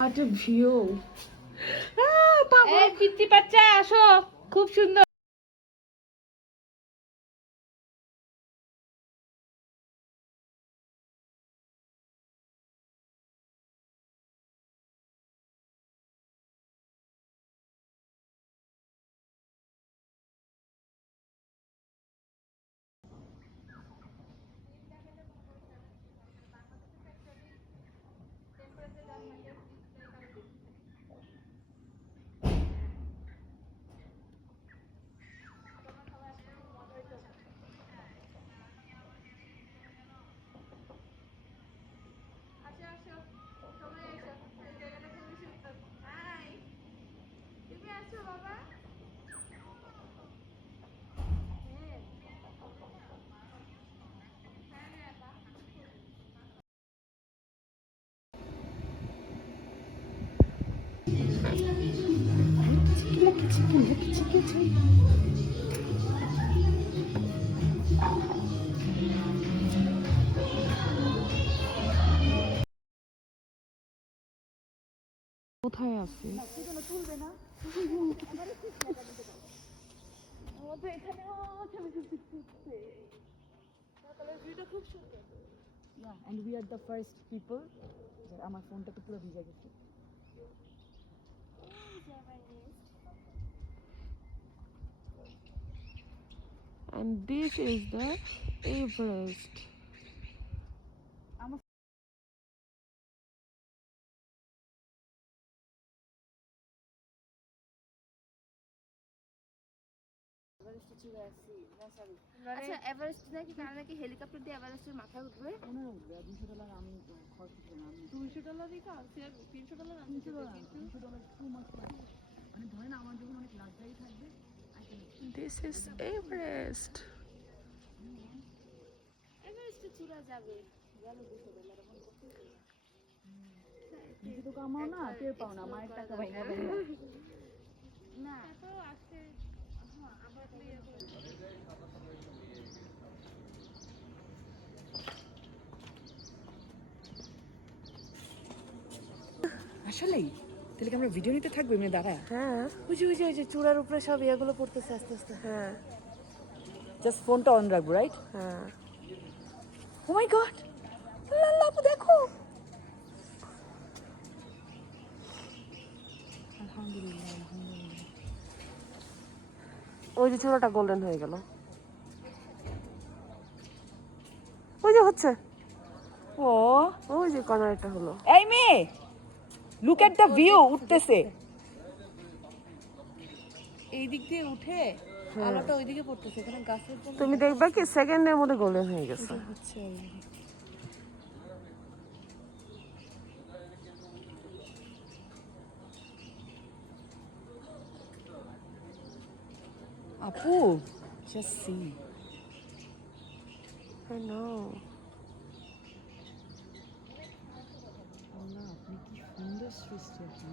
What a view! এই পিচ্চি বাচ্চা আসো, খুব সুন্দর। কোথায় আছে? And we are the first people. আমার ফোনটা তো পুরো ভিজে গেছে। And this is the Everest. আচ্ছা এভারেস্ট নাকি কানাডা কি হেলিকপ্টার দিয়ে এভারেস্টের মাথায় উঠবে? মনে উঠবে $200 আমি খরচ করতে না। $200 কা $300 না $200 টু মাচ মানে ধরেন আমার যখন অনেক লাক্সারি থাকবে। This is Everest. এভারেস্টে চূড়া যাবে গেল $200 মন করতে কিছু তো কামাও না, টের পাও না, মায়ের টাকা ভাঙা ভাঙা না তো আসছে। হ্যাঁ আবার আসলেই তাহলে কি আমরা ভিডিও নিতে থাকবো এমনি দাঁড়ায়? হ্যাঁ ওই যে চূড়ার উপরে সব ইয়াগুলো পড়তেছে আস্তে আস্তে। হ্যাঁ জাস্ট ফোনটা অন রাখবো, রাইট? হ্যাঁ ও মাই গড, আল্লাহ আপু দেখো। আলহামদুলিল্লাহ আলহামদুলিল্লাহ। ওই যে চূড়াটা গোল্ডেন হয়ে গেল, ওই যে হচ্ছে, ও ওই যে কর্নারটা হলো। এই মেয়ে, লুক এট দ্য ভিউ, উঠতেছে এই দিক দিয়ে উঠে আলোটা ওইদিকে পড়তেছে, এখানে গাছের জন্য তুমি দেখবা কি সেকেন্ডের মধ্যে গোল্ডেন হয়ে গেছে। হচ্ছে। আপু just see. I know. আল্লাহ আপনি কি সুন্দর সৃষ্টি আপনি।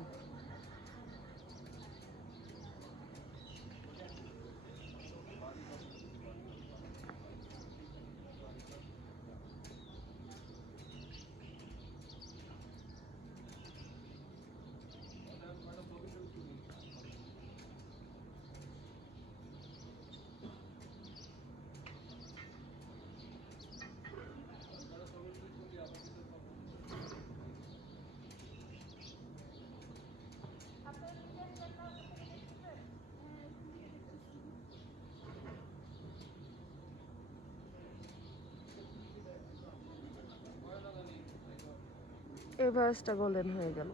এভারেস্টটা গোল্ডেন হয়ে গেল।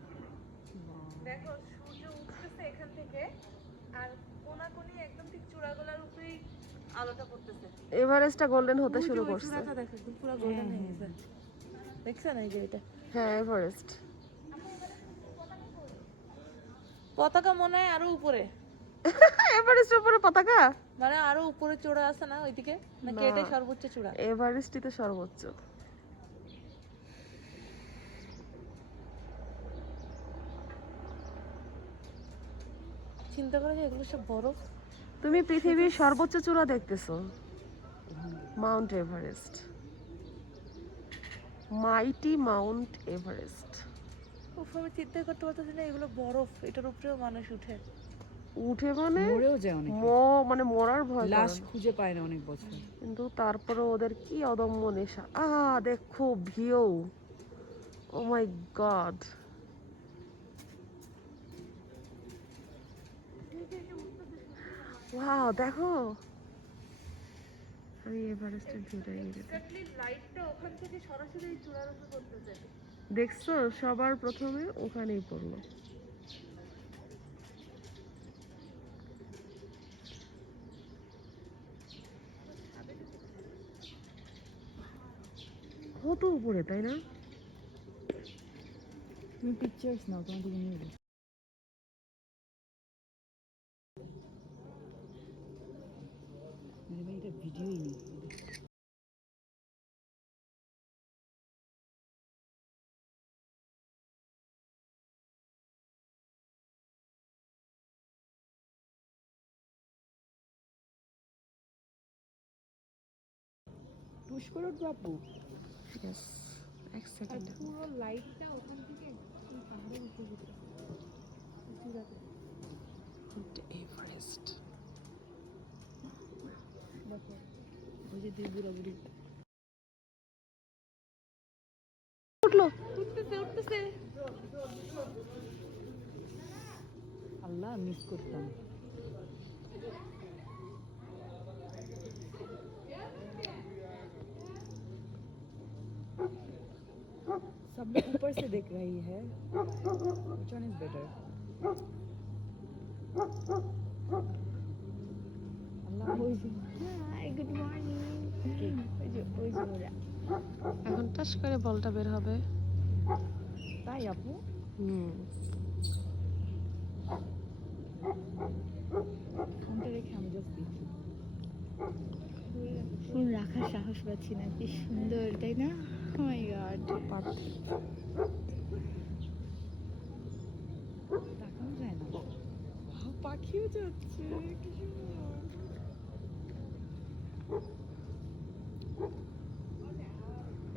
দেখো সূর্য উঠতেছে এখান থেকে আর কোনাকুনি একদম ঠিক চূড়াগুলোর উপরেই আলোটা পড়তেছে। এভারেস্টটা গোল্ডেন হতে শুরু করছে। চূড়াটা দেখো একদম পুরো গোল্ডেন হয়ে গেছে। দেখছেন এই যে এটা হ্যাঁ এভারেস্ট। পতাকা মনে হয় আরো উপরে, এভারেস্টের উপরে পতাকা? মানে আরো উপরে চূড়া আছে না ওইদিকে, নাকি না। এটাই সর্বোচ্চ চূড়া? এভারেস্টই তো সর্বোচ্চ। চিন্তা করে যে এগুলো সব বরফ। তুমি পৃথিবীর সর্বোচ্চ চূড়া দেখতেছো, মাউন্ট এভারেস্ট, মাইটি মাউন্ট এভারেস্ট। উফ, আমি চিন্তাই করতে পারতেছি না এগুলো বরফ, এটার উপরেও মানুষ উঠে। উঠে মানে মরেও যায় অনেক, মানে মরার ভয় করে লাশ না। খুঁজে পায় না অনেক বছর। কিন্তু তারপরে ওদের কি অদম্য নেশা। দেখো ভিউ, ও মাই গড। ওয়াও দেখো, আমি এভারেস্টের ভিউটা নিয়ে যেতে। এক্স্যাক্টলি লাইটটা ওখান থেকে সরাসরি এই চূড়ার উপর পড়তেছে। দেখছো, সবার প্রথমে ওখানেই পড়লো। কত উপরে তাই না? তুমি পিকচার্স নাও, তোমার দিকে নিয়ে যাও। ভাই এটা ভিডিওই নেই। পুশ করো তো আপু। Yes, এক সেকেন্ড। পুরো লাইটটা ওখান থেকে এই পাহাড়ের উপর যেতে চূড়াতে। এভারেস্ট। দেখো ওই যে দুই বুড়া বুড়ি। উঠলো। উঠতেছে উঠতেছে। আল্লাহ মিস করতাম। सब लोग ऊपर से देख रही है, which one is better? আল্লাহ ওই যে হাই গুড মর্নিং। ওই যে ওরা। এখন টাস করে বলটা বের হবে। তাই আপু। ফোনটা রেখে আমি জাস্ট দেখি। ফোন রাখার সাহস পাচ্ছি না, কি সুন্দর তাই না? ও মাই গড। তাকানো যায় না। পাখিও যাচ্ছে, কি সুন্দর।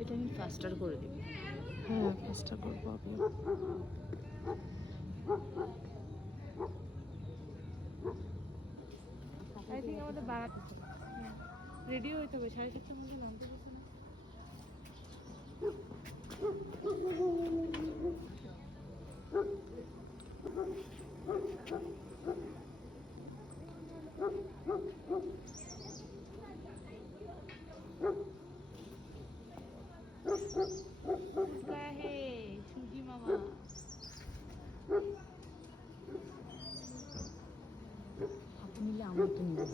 এটা আমি ফাস্টার করে দিই। হ্যাঁ ফাস্টটা করবো আমিও। আই থিঙ্ক আমাদের বাড়াতে রেডি হইতে হবে 7:30টার মধ্যে নামতে পারছি না। সুজি মামা আপু নিলে আমার তো নিবে।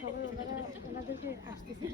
সবাই ওনাদেরকে আসতেছে